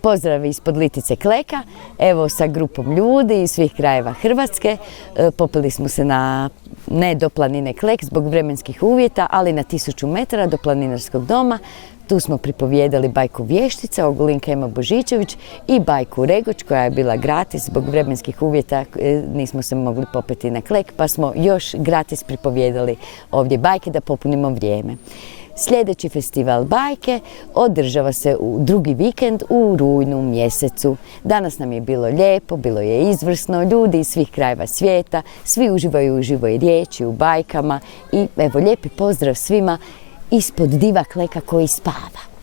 Pozdrav ispod Litice Kleka, evo sa grupom ljudi iz svih krajeva Hrvatske. Popeli smo se ne do planine Klek zbog vremenskih uvjeta, ali na 1000 metara do planinarskog doma. Tu smo pripovijedali bajku Vještica, Ogulinka Ema Božičević i bajku Regoč koja je bila gratis zbog vremenskih uvjeta. Nismo se mogli popeti na Klek pa smo još gratis pripovijedali ovdje bajke da popunimo vrijeme. Sljedeći festival bajke održava se u drugi vikend u rujnu mjesecu. Danas nam je bilo lijepo, bilo je izvrsno, ljudi iz svih krajeva svijeta, svi uživaju u živoj riječi, u bajkama i evo lijepi pozdrav svima ispod diva Kleka koji spava.